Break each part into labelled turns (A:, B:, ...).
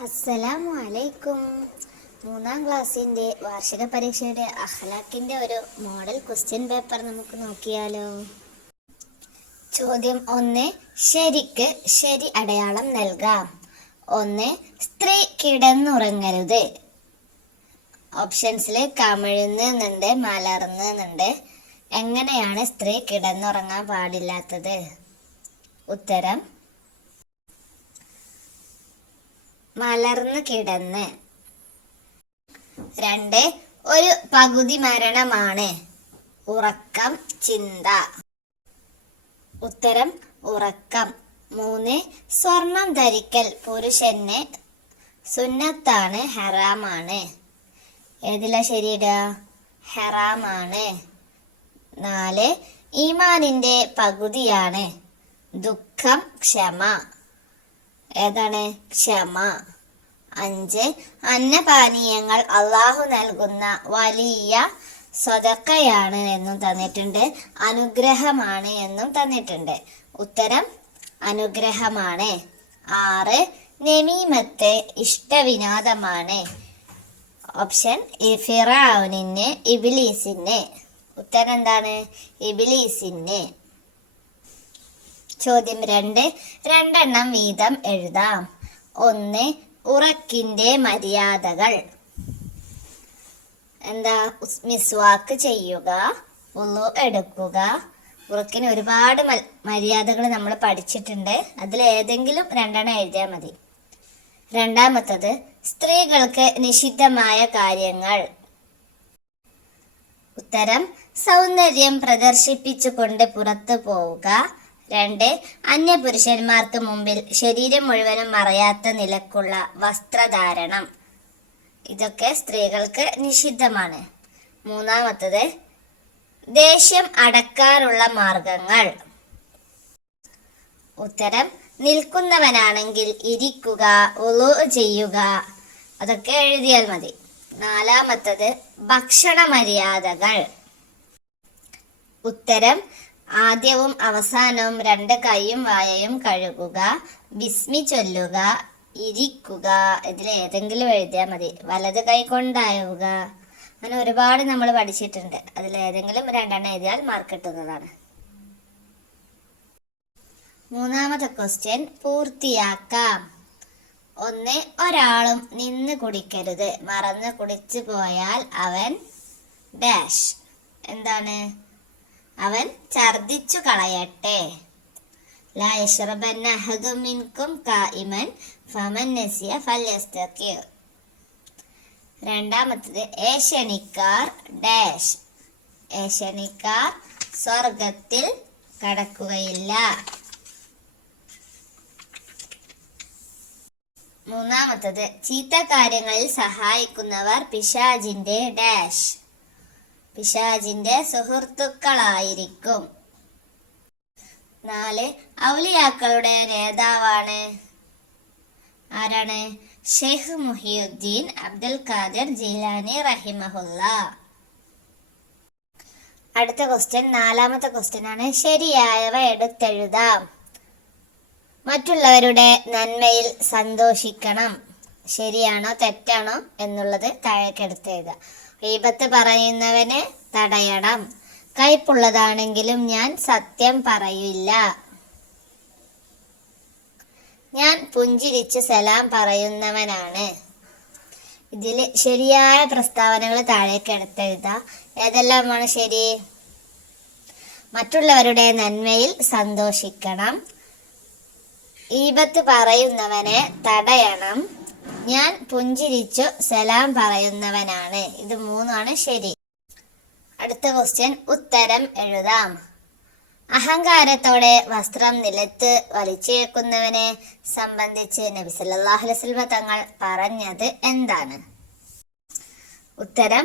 A: അസ്സലാമു അലൈക്കും മൂന്നാം ക്ലാസ്സിന്റെ വാർഷിക പരീക്ഷയുടെ അഹ്ലാക്കിന്റെ ഒരു മോഡൽ ക്വസ്റ്റ്യൻ പേപ്പർ നമുക്ക് നോക്കിയാലോ? ചോദ്യം ഒന്ന് ശരിക്ക് ശരി അടയാളം നൽകാം. ഒന്ന് സ്ത്രീ കിടന്നുറങ്ങരുത്. ഓപ്ഷൻസിൽ കമിഴുന്നുണ്ട് മലർന്നുണ്ട് എങ്ങനെയാണ് സ്ത്രീ കിടന്നുറങ്ങാൻ പാടില്ലാത്തത്? ഉത്തരം മലർന്നു കിടന്ന്. രണ്ട് ഒരു പകുതി മരണമാണ്. ഉറക്കം ചിന്ത. ഉത്തരം ഉറക്കം. മൂന്ന് സ്വർണം ധരിക്കൽ പുരുഷന് സുന്നത്താണ് ഹറാമാണ്. ഏതിലാ ശരിയിടുക? ഹറാമാണ്. നാല് ഈമാനിന്റെ പകുതിയാണ്. ദുഃഖം ക്ഷമ. ഏതാണ്? ക്ഷമ. അഞ്ച്. അന്നപാനീയങ്ങൾ അള്ളാഹു നൽകുന്ന വലിയ സ്വതക്കയാണ് എന്നും തന്നിട്ടുണ്ട്. അനുഗ്രഹമാണ് എന്നും തന്നിട്ടുണ്ട്. ഉത്തരം അനുഗ്രഹമാണ്. ആറ്. നെമീമത്ത് ഇഷ്ടവിനോദമാണ്. ഓപ്ഷൻ ഫിറാവുനിന് ഇബിലീസിന്. ഉത്തരം എന്താണ്? ഇബിലീസിന്. ചോദ്യം രണ്ട്. രണ്ടെണ്ണം വീതം എഴുതാം. ഒന്ന് ഉറക്കിന്റെ മര്യാദകൾ. എന്താ? മിസ്വാക്ക് ചെയ്യുക. ഉള്ളു എടുക്കുക. ഉറക്കിന് ഒരുപാട് മര്യാദകൾ നമ്മൾ പഠിച്ചിട്ടുണ്ട്. അതിൽ ഏതെങ്കിലും രണ്ടെണ്ണം എഴുതിയാൽ മതി. രണ്ടാമത്തത് സ്ത്രീകൾക്ക് നിഷിദ്ധമായ കാര്യങ്ങൾ. ഉത്തരം സൗന്ദര്യം പ്രദർശിപ്പിച്ചുകൊണ്ട് പുറത്തു പോവുക. രണ്ട് അന്യപുരുഷന്മാർക്ക് മുമ്പിൽ ശരീരം മുഴുവനും മറയാത്ത നിലക്കുള്ള വസ്ത്രധാരണം. ഇതൊക്കെ സ്ത്രീകൾക്ക് നിഷിദ്ധമാണ്. മൂന്നാമത്തത് ദേഷ്യം അടക്കാനുള്ള മാർഗങ്ങൾ. ഉത്തരം നിൽക്കുന്നവനാണെങ്കിൽ ഇരിക്കുക ഒളു ചെയ്യുക. അതൊക്കെ എഴുതിയാൽ മതി. നാലാമത്തത് ഭക്ഷണ മര്യാദകൾ ഉത്തരം ആദ്യവും അവസാനവും രണ്ട് കൈയും വായയും കഴുകുക ബിസ്മി ചൊല്ലുക ഇരിക്കുക. ഇതിൽ ഏതെങ്കിലും എഴുതിയാൽ മതി. വലത് കൈ കൊണ്ടായുക. അങ്ങനെ ഒരുപാട് നമ്മൾ പഠിച്ചിട്ടുണ്ട്. അതിൽ ഏതെങ്കിലും രണ്ടെണ്ണം എഴുതിയാൽ മാർക്ക് കിട്ടുന്നതാണ്. മൂന്നാമത്തെ ക്വസ്റ്റ്യൻ പൂർത്തിയാക്കാം. ഒന്ന് ഒരാളും നിന്ന് കുടിക്കരുത്. മറന്ന് കുടിച്ചു പോയാൽ അവൻ ഡാഷ് എന്താണ്? അവൻ ഛർദിച്ചു കളയട്ടെ. മിൻകും ഫമൻ നസിയ രണ്ടാമത്തത് ഡാഷ്. ഏഷ്യനിക്കാർ സ്വർഗത്തിൽ കടക്കുകയില്ല. മൂന്നാമത്തത് ചീത്ത കാര്യങ്ങളിൽ സഹായിക്കുന്നവർ പിശാജിന്റെ ഡാഷ്. പിശാജിന്റെ സുഹൃത്തുക്കളായിരിക്കും. നാല് ഔലിയാക്കളുടെ നേതാവാണ്. ആരാണ്? ഷെയ്ഖ് മുഹിയുദ്ദീൻ അബ്ദുൽ ഖാദർ ജീലാനി റഹിമഹുല്ല. അടുത്ത ക്വസ്റ്റ്യൻ നാലാമത്തെ ക്വസ്റ്റ്യൻ ആണ്. ശരിയായവ എടുത്തെഴുതാം. മറ്റുള്ളവരുടെ നന്മയിൽ സന്തോഷിക്കണം. ശരിയാണോ തെറ്റാണോ എന്നുള്ളത് താഴേക്കെടുത്ത് എഴുതുക. വിപത്ത് പറയുന്നവനെ തടയണം. കയ്പുള്ളതാണെങ്കിലും ഞാൻ സത്യം പറയില്ല. ഞാൻ പുഞ്ചിരിച്ച് സലാം പറയുന്നവനാണ്. ഇതിൽ ശരിയായ പ്രസ്താവനകൾ താഴേക്ക് എടുത്തെഴുതാം ഏതെല്ലാമാണ് ശരി? മറ്റുള്ളവരുടെ നന്മയിൽ സന്തോഷിക്കണം. ഈപത്ത് പറയുന്നവനെ തടയണം. ഞാൻ പുഞ്ചിരിച്ചു സലാം പറയുന്നവനാണ്. ഇത് മൂന്നാണ് ശരി. അടുത്ത ക്വസ്റ്റ്യൻ ഉത്തരം എഴുതാം. അഹങ്കാരത്തോടെ വസ്ത്രം നിലത്ത് വലിച്ചേക്കുന്നവനെ സംബന്ധിച്ച് നബി സല്ലല്ലാഹു അലൈഹി വസല്ലം തങ്ങൾ പറഞ്ഞത് എന്താണ്? ഉത്തരം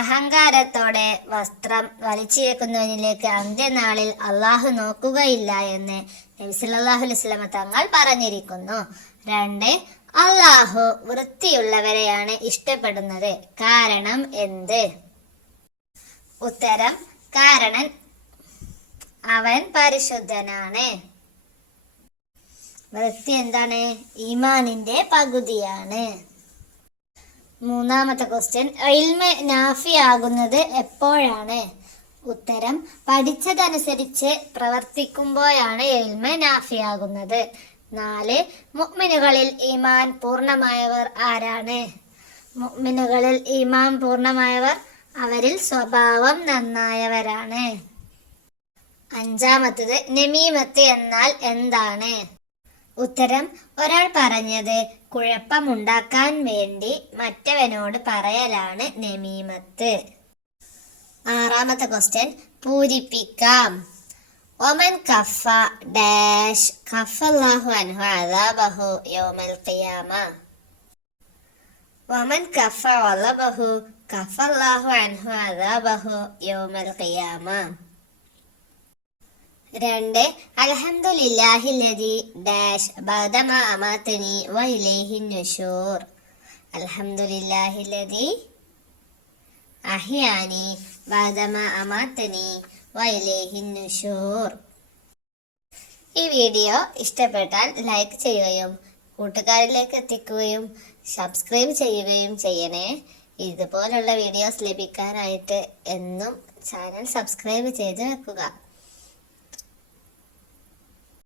A: അഹങ്കാരത്തോടെ വസ്ത്രം വലിച്ചേക്കുന്നവനിലേക്ക് അന്ത്യനാളിൽ അള്ളാഹു നോക്കുകയില്ല എന്ന് നബി സല്ലല്ലാഹു അലൈഹി വസല്ലം തങ്ങൾ പറഞ്ഞിരിക്കുന്നു. രണ്ട് അള്ളാഹു വൃത്തിയുള്ളവരെയാണ് ഇഷ്ടപ്പെടുന്നത്. കാരണം എന്ത്? ഉത്തരം കാരണം അവൻ പരിശുദ്ധനാണ്. വൃത്തി എന്താണ്? ഈമാനിന്റെ പകുതിയാണ്. മൂന്നാമത്തെ ക്വസ്റ്റ്യൻ ഇൽമ നാഫിയാകുന്നത് എപ്പോഴാണ്? ഉത്തരം പഠിച്ചതനുസരിച്ച് പ്രവർത്തിക്കുമ്പോഴാണ് ഇൽമ നാഫിയാകുന്നത് നാല്. മുഅ്മിനുകളിൽ ഈമാൻ പൂർണമായവർ ആരാണ്? മുഅ്മിനുകളിൽ ഈമാൻ പൂർണമായവർ അവരിൽ സ്വഭാവം നന്നായവരാണ്. അഞ്ചാമത്തത് നമീമത്ത് എന്നാൽ എന്താണ്? ഉത്തരം ഒരാൾ പറഞ്ഞത് കുഴപ്പമുണ്ടാക്കാൻ വേണ്ടി മറ്റവനോട് പറയലാണ് നമീമത്ത്. ആറാമത്തെ ക്വസ്റ്റ്യൻ പൂരിപ്പിക്കാം. ഒമൻ കഫ ഡാഷ് കഫല്ലാഹു അൻഹു അദാബഹു യൗമൽ ഖിയാമ വമൻ കഫ വലബഹു കഫല്ലാഹു അൻഹു അദാബഹു യൗമൽ ഖിയാമ രണ്ട് അൽഹംദുലില്ലാഹില്ലദി ഡാഷ് ബദമ അമാതനി വഇലൈഹി നുഷൂർ അൽഹംദുലില്ലാഹില്ലദി അഹ്യാനി ബദമ അമാതനി വഇലൈഹി നുഷൂർ. ഈ വീഡിയോ ഇഷ്ടപ്പെട്ടാൽ ലൈക്ക് ചെയ്യുകയും കൂട്ടുകാരിലേക്ക് എത്തിക്കുകയും സബ്സ്ക്രൈബ് ചെയ്യുകയും ചെയ്യണേ. ഇതുപോലുള്ള വീഡിയോസ് ലഭിക്കാനായിട്ട് എന്നും ചാനൽ സബ്സ്ക്രൈബ് ചെയ്ത് വെക്കുക.